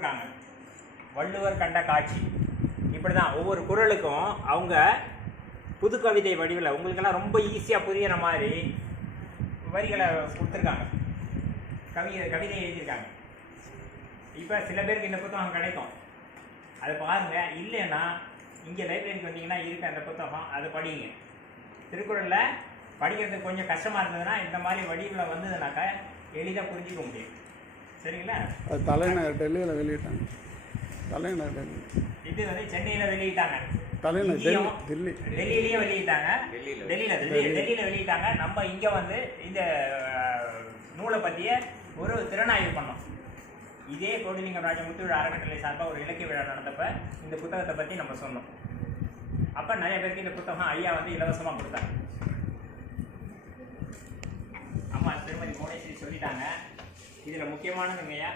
போட்டிருக்காங்க. வள்ளுவர் கண்ட காட்சி. இப்படி தான் ஒவ்வொரு குறளுக்கும் அவங்க புது கவிதை வடிவில் உங்களுக்கெல்லாம் ரொம்ப ஈஸியாக புரிகிற மாதிரி வரிகளை கொடுத்துருக்காங்க, கவிதை எழுதியிருக்காங்க. இப்போ சில பேருக்கு இந்த புத்தகம் கிடைக்கும், அதை பாருங்கள். இல்லைன்னா இங்கே லைப்ரரிக்கு வந்தீங்கன்னா இருக்க அந்த புத்தகம் அதை படிங்க. திருக்குறளில் படிக்கிறதுக்கு கொஞ்சம் கஷ்டமாக இருந்ததுன்னா இந்த மாதிரி வடிவில் வந்ததுனாக்கா எளிதாக புரிஞ்சிக்க முடியும். சரிங்களா? அது தலைநகர் டெல்லியில் வெளியிட்டாங்க. தலைநகர் டெல்லி, இது வந்து சென்னையில் வெளியிட்டாங்க. தலைநகர் டெல்லி, டெல்லியிலேயே வெளியிட்டாங்க. டெல்லியில் வெளியிட்டாங்க. நம்ம இங்கே வந்து இந்த நூலை பற்றிய ஒரு திறனாய்வு பண்ணோம். இதே கோடிலிங்கம் ராஜ முத்துவிழா அறக்கட்டளை சார்பாக ஒரு இலக்கிய விழா நடந்தப்ப இந்த புத்தகத்தை பற்றி நம்ம சொன்னோம். அப்போ நிறைய பேருக்கு இந்த புத்தகம் ஐயா வந்து இலவசமாக கொடுத்தாங்க. அம்மா திருமதி புவனேஸ்வரி சொல்லிட்டாங்க. இதில் முக்கியமானது ஐயா,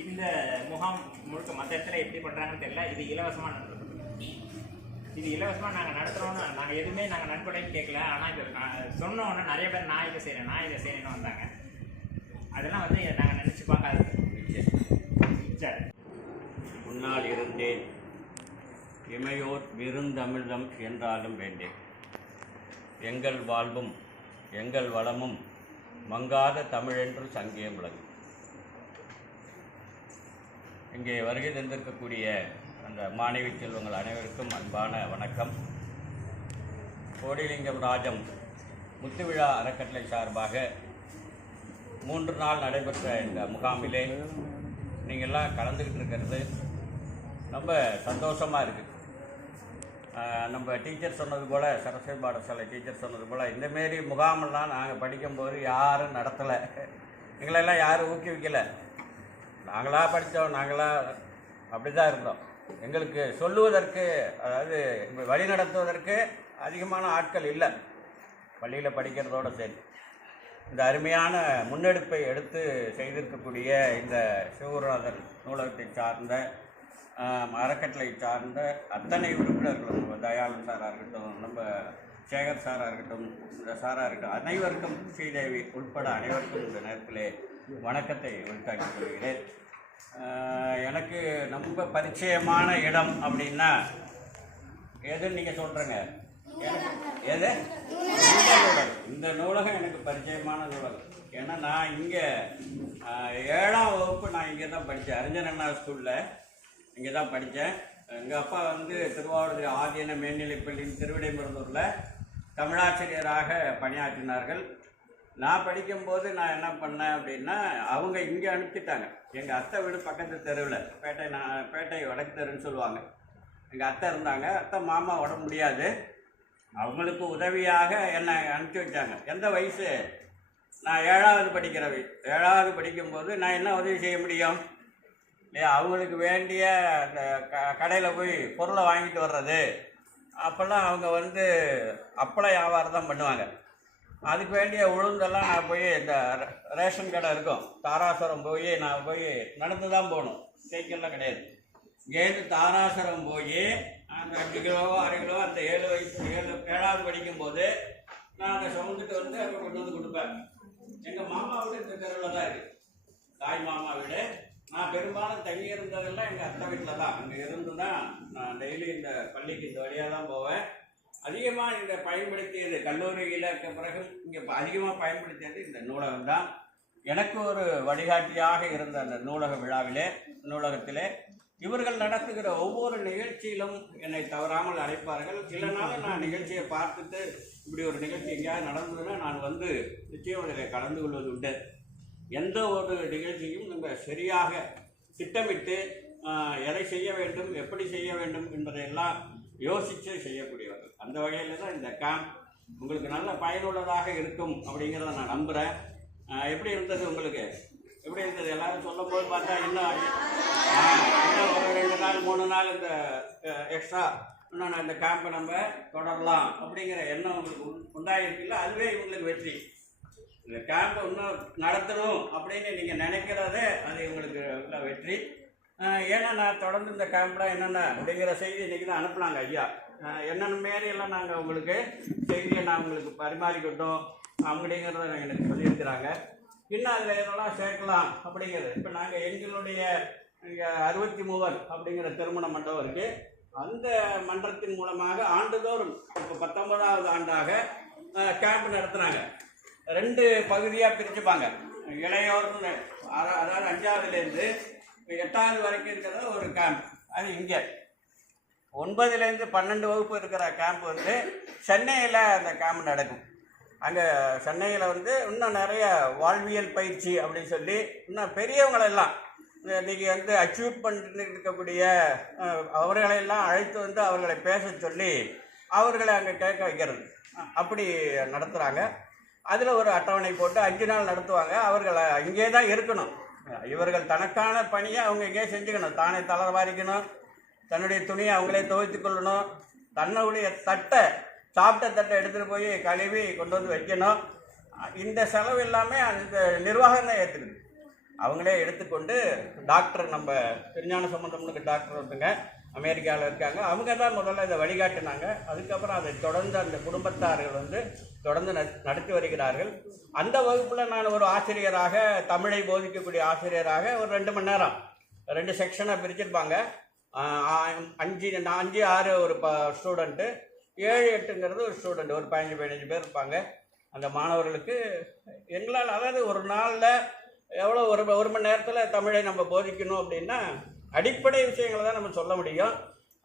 இந்த முகாம் முழுக்க மற்ற இடத்துல எப்படி பண்ணுறாங்கன்னு தெரியல, இது இலவசமாக நடத்துகிறோம். இது இலவசமாக நாங்கள் நடத்துகிறோன்னு நாங்கள் எதுவுமே நாங்கள் நன்கொடைன்னு கேட்கல. ஆனால் இது சொன்னோன்னே நிறைய பேர் நான் இதை செய்கிறேன்னு வந்தாங்க. அதெல்லாம் வந்து நாங்கள் நினச்சி பார்க்காது. சரி. முன்னால் இருந்தேன் இமையோர் விருந்தமிழ்தம் என்றாலும் வேண்டேன். எங்கள் வாழ்வும் எங்கள் வளமும் மங்காத தமிழென்று சங்கியம் விளங்கும். இங்கே வருகை தந்திருக்கக்கூடிய அந்த மாணவி செல்வங்கள் அனைவருக்கும் அன்பான வணக்கம். கோடிலிங்கம் ராஜம் முத்துவிழா அறக்கட்டளை சார்பாக 3 நாள் நடைபெற்ற இந்த முகாமிலே நீங்கள்லாம் கலந்துக்கிட்டு இருக்கிறது ரொம்ப சந்தோஷமாக இருக்குது. நம்ம டீச்சர் சொன்னது போல், சரஸ்வதி பாடசாலை டீச்சர் சொன்னது போல், இந்தமாரி முகாமெல்லாம் நாங்கள் படிக்கும்போது யாரும் நடத்தலை, எங்களெல்லாம் யாரும் ஊக்குவிக்கலை. நாங்களாக படித்தோம், நாங்களாக அப்படி தான் இருந்தோம். எங்களுக்கு சொல்லுவதற்கு, அதாவது வழி நடத்துவதற்கு அதிகமான ஆட்கள் இல்லை. பள்ளியில் படிக்கிறதோடு சரி, இந்த அருமையான முன்னெடுப்பை எடுத்து செய்திருக்கக்கூடிய இந்த சிவகுருநாதர் நூலகத்தை சார்ந்த அறக்கட்டளை சார்ந்த அத்தனை உறுப்பினர்களும், நம்ம தயாளன் சாராக இருக்கட்டும், நம்ம சேகர் சாராக இருக்கட்டும், இந்த சாராக இருக்கட்டும், அனைவருக்கும் ஸ்ரீதேவி உட்பட அனைவருக்கும் இந்த நேரத்திலே வணக்கத்தை உரித்தாக்கிக் கொள்கிறேன். எனக்கு ரொம்ப பரிச்சயமான இடம் அப்படின்னா எதுன்னு நீங்கள் சொல்கிறேங்க? எது? இந்த நூலகம் எனக்கு பரிச்சயமான நூலகம். ஏன்னா நான் இங்கே 7ஆம் வகுப்பு நான் இங்கே தான் படித்தேன். அறிஞர் அண்ணா ஸ்கூலில் இங்கே தான் படித்தேன். எங்கள் அப்பா வந்து திருவாவூர் ஆதீன மேல்நிலைப்பள்ளியின் திருவிடைமருந்தூரில் தமிழாசிரியராக பணியாற்றினார்கள். நான் படிக்கும்போது நான் என்ன பண்ணேன் அப்படின்னா, அவங்க இங்கே அனுப்பிச்சிட்டாங்க. எங்கள் அத்தை வீடு பக்கத்து தெருவில், பேட்டை வடக்கு தெருன்னு சொல்லுவாங்க. எங்கள் அத்தை இருந்தாங்க. அத்தை மாமா உடம்பு முடியாது, அவங்களுக்கு உதவியாக என்னை அனுப்பிச்சி வச்சாங்க. எந்த வயசு? நான் 7ஆவது படிக்கும்போது நான் என்ன உதவி செய்ய முடியும் இல்லையா? அவங்களுக்கு வேண்டிய அந்த கடையில் போய் பொருளை வாங்கிட்டு வர்றது, அப்போல்லாம் அவங்க வந்து அப்பளம் வியாபாரம் தான் பண்ணுவாங்க. அதுக்கு வேண்டிய உளுந்தெல்லாம் நான் போய் இந்த ரேஷன் கடை இருக்கும் தாராசுரம் போய் நான் போய் நடந்து தான் போகணும், சைக்கிள்லாம் கிடையாது. இங்கேருந்து தாராசுரம் போய் அந்த 5 கிலோவோ 6 கிலோ அந்த 7ஆவது படிக்கும்போது நான் அதை சுமந்துட்டு வந்து அவங்க கொண்டு வந்து கொடுப்பேன். எங்கள் மாமா வீடு இந்த தெருவில் தான் இருக்குது, தாய் மாமா வீடு. நான் பெரும்பாலும் தங்கி இருந்ததெல்லாம் எங்கள் அத்தை வீட்டில் தான். அங்கே இருந்து தான் நான் டெய்லி இந்த பள்ளிக்கு இந்த வழியாக தான் போவேன். அதிகமாக இந்த பயன்படுத்தியது கல்லூரியில் இருக்க பிறகு இங்கே அதிகமாக பயன்படுத்தியது இந்த நூலகம் தான். எனக்கு ஒரு வழிகாட்டியாக இருந்த அந்த நூலகத்திலே இவர்கள் நடத்துகிற ஒவ்வொரு நிகழ்ச்சியிலும் என்னை தவறாமல் அழைப்பார்கள். இல்லைனாலும் நான் நிகழ்ச்சியை பார்த்துட்டு இப்படி ஒரு நிகழ்ச்சி எங்கேயாவது நடந்ததுன்னா நான் வந்து நிச்சயம் அதில் கலந்து கொள்வது உண்டு. எந்த ஒரு நிகழ்ச்சியும் நம்ம சரியாக திட்டமிட்டு எதை செய்ய வேண்டும், எப்படி செய்ய வேண்டும் என்பதையெல்லாம் யோசித்து செய்யக்கூடியவர்கள். அந்த வகையில் தான் இந்த கேம்ப் உங்களுக்கு நல்ல பயனுள்ளதாக இருக்கும் அப்படிங்கிறத நான் நம்புகிறேன். எப்படி இருந்தது உங்களுக்கு? எப்படி இருந்தது? எல்லாரும் சொல்லும் போது பார்த்தா இன்னும் ஒரு 2 நாள் 3 நாள் இந்த எக்ஸ்ட்ரா இன்னும் இந்த கேம்பை நம்ம தொடரலாம் அப்படிங்கிற எண்ணம் உங்களுக்கு உண்டாயிருக்குல்ல, அதுவே இவங்களுக்கு வெற்றி. இந்த கேம்பை இன்னும் நடத்தணும் அப்படின்னு நீங்கள் நினைக்கிறதே அது இவங்களுக்கு வெற்றி. ஏன்னா நான் தொடர்ந்து இந்த கேம்பில் என்னென்ன அப்படிங்கிற செய்தி இன்றைக்கி தான் அனுப்புனாங்க ஐயா. என்னென்ன மாரியெல்லாம் நாங்கள் உங்களுக்கு செய்தியை நான் உங்களுக்கு பரிமாறிக்கிட்டோம் அப்படிங்கிறத எனக்கு சொல்லியிருக்கிறாங்க. இன்னும் அதில் இதெல்லாம் சேர்க்கலாம் அப்படிங்கிறது. இப்போ நாங்கள் எங்களுடைய இங்கே 63 அப்படிங்கிற திருமண மண்டபம் இருக்குது. அந்த மன்றத்தின் மூலமாக ஆண்டுதோறும் இப்போ 19வது ஆண்டாக கேம்ப் நடத்துகிறாங்க. 2 பகுதியாக பிரிச்சுப்பாங்க. இளையோர்னு அதாவது 5ஆவதுலேருந்து 8வது வரைக்கும் இருக்கிற ஒரு கேம்ப். அது இங்கே 9லேருந்து 12 வகுப்பு இருக்கிற கேம்ப் வந்து சென்னையில் அந்த கேம்ப் நடக்கும். அங்கே சென்னையில் வந்து இன்னும் நிறைய வாழ்வியல் பயிற்சி அப்படின்னு சொல்லி இன்னும் பெரியவங்களெல்லாம் நீங்கள் வந்து அச்சீவ் பண்ணிட்டு இருக்கக்கூடிய அவர்களெல்லாம் அழைத்து வந்து அவர்களை பேச சொல்லி அவர்களை அங்கே கேட்க வைக்கிறது அப்படி நடத்துகிறாங்க. அதில் ஒரு அட்டவணை போட்டு 5 நாள் நடத்துவாங்க. அவர்களை இங்கே தான் இருக்கணும். இவர்கள் தனக்கான பணியை அவங்க இங்கே செஞ்சுக்கணும். தானே தளர்வாரிக்கணும், தன்னுடைய துணியை அவங்களே துவைத்து கொள்ளணும், தன்னுடைய தட்டை சாப்பிட்ட தட்டை எடுத்துகிட்டு போய் கழுவி கொண்டு வந்து வைக்கணும். இந்த செலவு எல்லாமே அந்த நிர்வாகம் தான் ஏற்றுக்குது. அவங்களே எடுத்துக்கொண்டு டாக்டர், நம்ம திருஞான சம்பந்தம்னுக்கு டாக்டர் ஒருத்தங்க அமெரிக்காவில் இருக்காங்க, அவங்க தான் முதல்ல இதை வழிகாட்டினாங்க. அதுக்கப்புறம் அதை தொடர்ந்து அந்த குடும்பத்தார்கள் வந்து தொடர்ந்து நடத்தி வருகிறார்கள். அந்த வகுப்பில் நான் ஒரு ஆசிரியராக, தமிழை போதிக்கக்கூடிய ஆசிரியராக ஒரு 2 மணி நேரம் 2 செக்ஷனாக பிரிச்சிருப்பாங்க. 5, 6 ஒரு ஸ்டூடெண்ட்டு, 7, 8ங்கிறது ஒரு ஸ்டூடெண்ட், ஒரு 15 பேர் இருப்பாங்க. அந்த மாணவர்களுக்கு எங்களால், அதாவது ஒரு நாளில் எவ்வளோ ஒரு மணி நேரத்தில் தமிழை நம்ம போதிக்கணும் அப்படின்னா அடிப்படை விஷயங்களை தான் நம்ம சொல்ல முடியும்.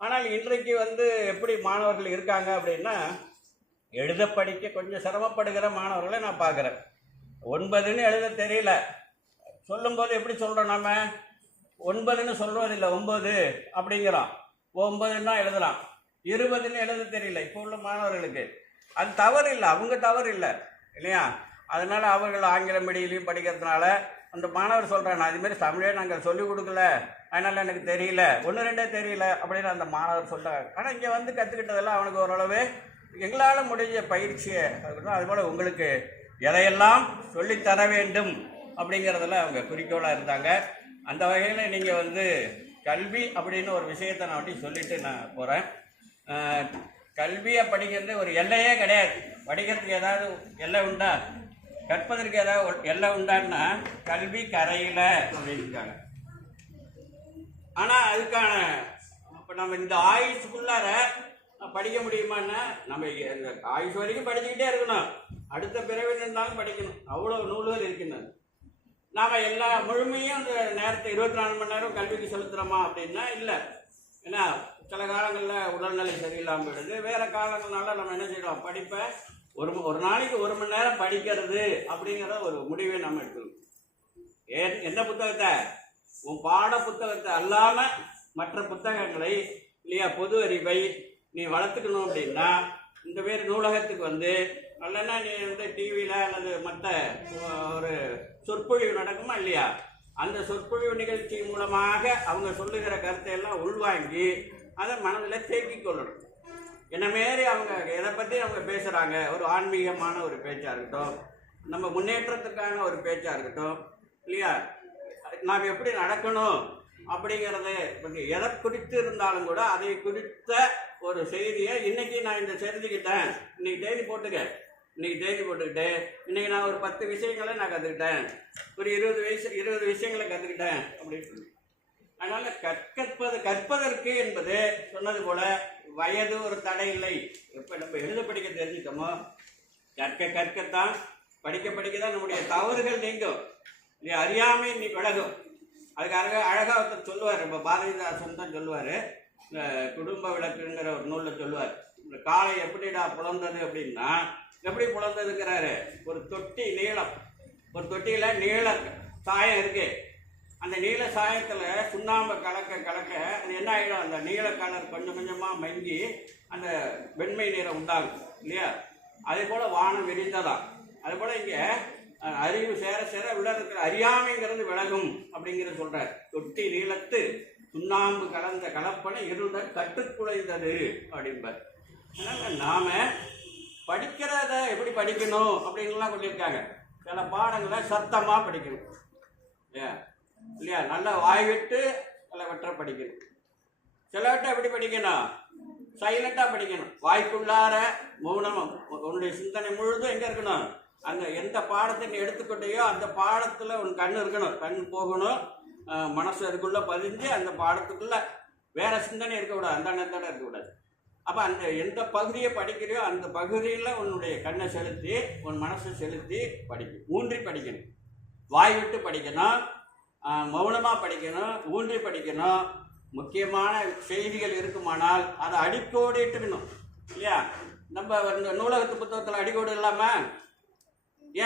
ஆனால் இன்றைக்கு வந்து எப்படி மாணவர்கள் இருக்காங்க அப்படின்னா, எழுத படிக்க கொஞ்சம் சிரமப்படுகிற மாணவர்களை நான் பார்க்குறேன். 9ன்னு எழுத தெரியல, சொல்லும்போது எப்படி சொல்கிறோம், நம்ம 9ன்னு சொல்வதில்லை, 9 அப்படிங்கிறோம். 9ன்னு தான் எழுதலாம். 20ன்னு எழுத தெரியல இப்போ உள்ள மாணவர்களுக்கு. அது தவறு இல்லை, அவங்க தவறு இல்லை இல்லையா? அதனால் அவர்கள் ஆங்கில மீடியிலையும் படிக்கிறதுனால அந்த மாணவர் சொல்கிறாங்க, நான் இதுமாரி தமிழே நாங்கள் சொல்லிக் கொடுக்கல, அதனால் எனக்கு தெரியல, 1, 2 தெரியல அப்படின்னு அந்த மாணவர் சொல்கிறாங்க. ஆனால் இங்கே வந்து கற்றுக்கிட்டதெல்லாம் அவனுக்கு ஓரளவு எங்களால் முடிஞ்ச பயிற்சியை இருக்கணும். அதுபோல் உங்களுக்கு எதையெல்லாம் சொல்லித்தர வேண்டும் அப்படிங்கிறதெல்லாம் அவங்க குறிக்கோளாக இருந்தாங்க. அந்த வகையில் நீங்கள் வந்து கல்வி அப்படின்னு ஒரு விஷயத்தை நான் அப்படி சொல்லிவிட்டு நான் போகிறேன். கல்வியை படிக்கிறது ஒரு எல்லையே கிடையாது. படிக்கிறதுக்கு ஏதாவது எல்லை உண்டா? கற்பதற்கு ஏதாவது எல்லை உண்டான்னா கல்வி கரையில் அப்படின்ட்டாங்க. ஆனால் அதுக்கான இப்போ நம்ம இந்த ஆயுஷுக்குள்ளார படிக்க முடியுமான்னா, நம்ம இந்த ஆயுஷ் வரைக்கும் படிச்சுக்கிட்டே இருக்கணும். அடுத்த பிறவி இருந்தாலும் படிக்கணும். அவ்வளோ நூல்கள் இருக்கின்றன. நாம் எல்லா முழுமையும் இந்த நேரத்தை 24 மணி நேரம் கல்விக்கு செலுத்துகிறோமா அப்படின்னா இல்லை. ஏன்னா சில காலங்களில் உடல்நிலை சரியில்லாமல் போயிடுது. வேறு காலங்கள்னால நம்ம என்ன செய்யலாம், படிப்பை ஒரு நாளைக்கு 1 மணி நேரம் படிக்கிறது அப்படிங்கிற ஒரு முடிவை நம்ம எடுக்கணும். என்ன புத்தகத்தை, உன் பாட புத்தகத்தை அல்லாமல் மற்ற புத்தகங்களை இல்லையா, பொது அறிவை நீ வளர்த்துக்கணும் அப்படின்னா இந்த பேர் நூலகத்துக்கு வந்து இல்லைன்னா நீ வந்து டிவியில் அல்லது மற்ற ஒரு சொற்பொழிவு நடக்குமா இல்லையா, அந்த சொற்பொழிவு நிகழ்ச்சி மூலமாக அவங்க சொல்லுகிற கருத்தையெல்லாம் உள்வாங்கி அதை மனதில் தேக்கிக் கொள்ளணும். என்ன மாரி அவங்க எதை பற்றி அவங்க பேசுகிறாங்க, ஒரு ஆன்மீகமான ஒரு பேச்சாக இருக்கட்டும், நம்ம முன்னேற்றத்துக்கான ஒரு பேச்சாக இருக்கட்டும் இல்லையா, நாம் எப்படி நடக்கணும் அப்படிங்கிறத பற்றி எதை குறித்து இருந்தாலும் கூட அதை குறித்த ஒரு செய்தியை இன்றைக்கி நான் இந்த தெரிஞ்சுக்கிட்டேன், இன்றைக்கி தேதி போட்டுக்கிட்டு இன்றைக்கி நான் ஒரு 10 விஷயங்களை நான் கற்றுக்கிட்டேன், ஒரு 20 விஷயங்களை கற்றுக்கிட்டேன் அப்படின்னு. அதனால் கற்பதற்கு என்பது சொன்னது போல் வயது ஒரு தடை இல்லை. எப்போ நம்ம எழுத படிக்க தெரிஞ்சுட்டோமோ கற்கத்தான், படிக்க தான் நம்முடைய தவறுகள் நீங்கும் இல்லையா, அறியாமை நீ விலகும். அதுக்காக அழகாக ஒருத்தர் சொல்லுவார், இப்போ பாரதிதாசன் தான் சொல்லுவார், இந்த குடும்ப விளக்குங்கிற ஒரு நூலில் சொல்லுவார், இந்த காலை எப்படிடா புலந்தது அப்படின்னா, எப்படி புலந்ததுங்கிறாரு, ஒரு தொட்டி நீளம், ஒரு தொட்டியில் நீள சாயம் இருக்குது, அந்த நீல சாயத்தில் சுண்ணாம்பை கலக்க அது என்ன ஆகிடும், அந்த நீல கலர் கொஞ்சம் கொஞ்சமாக மங்கி அந்த வெண்மை நிறம் உண்டாகும் இல்லையா. அதே போல் வானம் விரிந்ததான். அதே போல் இங்கே அறிவு சேர உள்ள இருக்கிற அறியாமைங்கிறது விலகும் அப்படிங்கிறது சொல்கிறார். தொட்டி நீளத்து சுண்ணாம்பு கலந்த கலப்பனை இருந்த கற்றுக்குலைந்தது அப்படிம்பார். அதனால் நாம் படிக்கிறத எப்படி படிக்கணும் அப்படின்லாம் சொல்லியிருக்காங்க. சில பாடங்களை சத்தமாக படிக்கணும் இல்லையா, நல்லா வாய் விட்டு சிலவற்றை படிக்கணும். சிலவற்றை எப்படி படிக்கணும், சைலண்டாக படிக்கணும், வாய்க்குள்ளார மௌனமாக. உன்னுடைய சிந்தனை முழுதும் எங்கே இருக்கணும், அந்த எந்த பாடத்தை நீ எடுத்துக்கொண்டையோ அந்த பாடத்தில் உன் கண் இருக்கணும், கண் போகணும். மனசு அதுக்குள்ளே பதிஞ்சு அந்த பாடத்துக்குள்ளே வேற சிந்தனை இருக்கக்கூடாது, அந்த எண்ணத்தோட இருக்கக்கூடாது. அப்போ அந்த எந்த பகுதியை படிக்கிறியோ அந்த பகுதியில் உன்னுடைய கண்ணை செலுத்தி உன் மனசை செலுத்தி படிக்கணும். ஊன்றி படிக்கணும், வாய் விட்டு படிக்கணும், மௌனமாக படிக்கணும், ஊன்றி படிக்கணும். முக்கியமான செய்திகள் இருக்குமானால் அதை அடிக்கோடு இட்டுக்கணும் இல்லையா? நம்ம இந்த நூலகத்து புத்தகத்தில் அடிக்கோடு இல்லாமல்,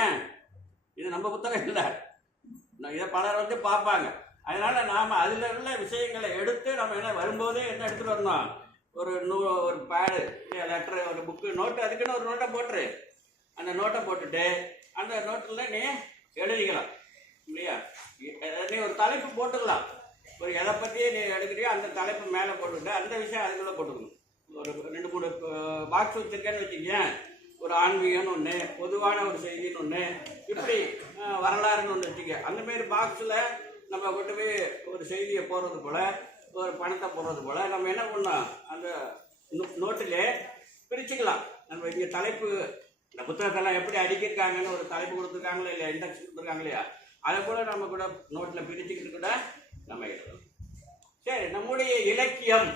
ஏன் இது நம்ம புத்தகம் இல்லை, இதை பலர் வந்து பார்ப்பாங்க. அதனால் நாம் அதில் உள்ள விஷயங்களை எடுத்து நம்ம என்ன வரும்போதே என்ன எடுத்துகிட்டு வரணும், ஒரு பேடு, லெட்டரு, ஒரு புக்கு, நோட்டு, அதுக்குன்னு ஒரு நோட்டை போட்டுரு. அந்த நோட்டை போட்டுட்டு அந்த நோட்டில் நீ எழுதிக்கலாம் இல்லையா? நீ ஒரு தலைப்பு போட்டுக்கலாம். ஒரு எதை பற்றியே நீ எடுக்கிறியோ அந்த தலைப்பு மேலே போட்டுக்கிட்டு அந்த விஷயம் அதுக்குள்ளே போட்டுக்கணும். ஒரு 2-3 பாக்ஸ் வச்சுருக்கேன்னு வச்சுக்கேன். ஒரு ஆன்மீகம்னு ஒன்று, பொதுவான ஒரு செய்தின்னு ஒன்று, இப்படி வரலாறுன்னு ஒன்று வச்சுக்க. அந்தமாரி பாக்ஸில் நம்ம கொண்டு போய் ஒரு செய்தியை போடுறது போல், ஒரு பணத்தை போடுறது போல் நம்ம என்ன பண்ணோம், அந்த நோட்டிலே பிரிச்சுக்கலாம். நம்ம இங்கே தலைப்பு, இந்த புத்தகத்தெல்லாம் எப்படி அடிக்கிருக்காங்கன்னு ஒரு தலைப்பு கொடுத்துருக்காங்களோ இல்லையா, இண்டெக்ஸ் கொடுத்துருக்காங்க இல்லையா, அதை கூட நம்ம கூட நோட்டில் பிரிச்சுக்கிட்டு கூட நம்ம எழுதலாம். சரி, நம்முடைய இலக்கியம்